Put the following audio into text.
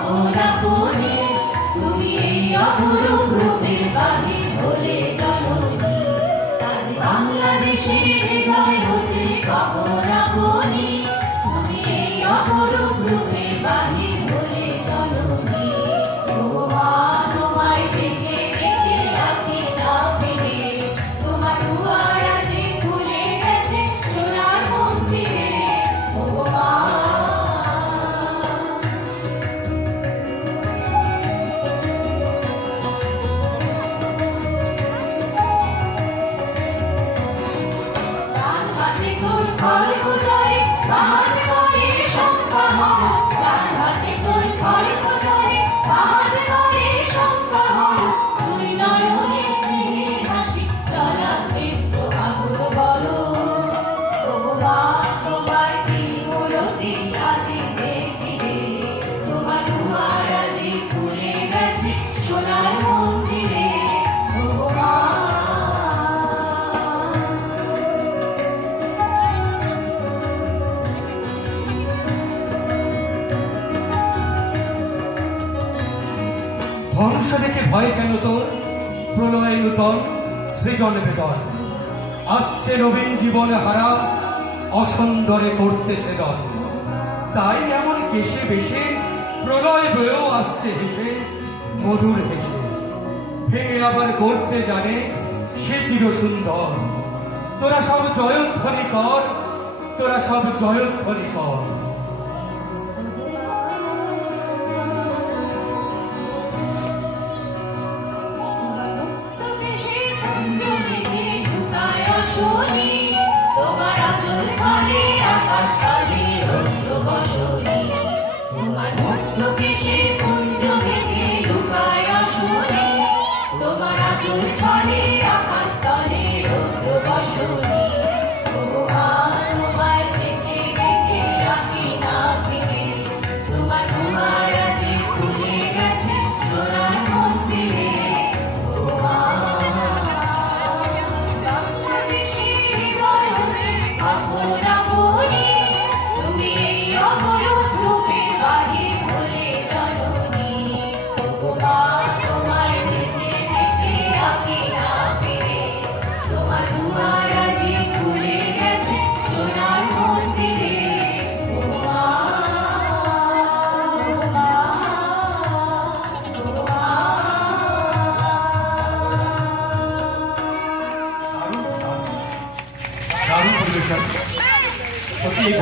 কখন আপনি তুমি এই অপরূপ রূপে বাহির হলে জননী আজ বাংলাদেশের হৃদয় হতে কখন আপনি তুমি এই অপরূপ রূপে বাহির হলে জননী ও মা তোমায় দেখে দেখে আঁখি না ফিরে তোমার দুয়ার আজ খুলে গেছে সোনার মন্দিরে ও মা সোনার মন্দিরে ও মা ধ্বংস দেখে ভয় কেন তোর প্রলয় নূতন সৃজন বেদন আসছে নবীন জীবন হারা অসুন্দরে করতেছে দল তাই এমন কেশে বেশে প্রলয় বয়েও আসছে হেসে মধুর হেসে ভেঙে আবার করতে জানে সে চির সুন্দর তোরা সব জয়ধ্বনি কর তোরা সব জয়ধ্বনি কর তোমার আচল ছলে আকাশ তলে রৌদ্র বসনে তোমার মুক্ত কেশে কুঞ্জ ভেঙে লুকায় আসনে তোমার আচল ছলে আকাশ তলে রৌদ্র বসনে ও মা তোমায় দেখে দেখে আঁখি না ফিরে তোমার দুয়ার আজ খুলে গেছে সোনার মন্দিরে ও মা কখন আপনি তুমি এই অপরূপ রূপে বাহির হলে জননী ও মা তোমায় দেখে দেখে আঁখি না ফিরে তোমার দুয়ার আজ খুলে গেছে সোনার মন্দিরে ও মা দারুণ পরিবেশন সত্যি এই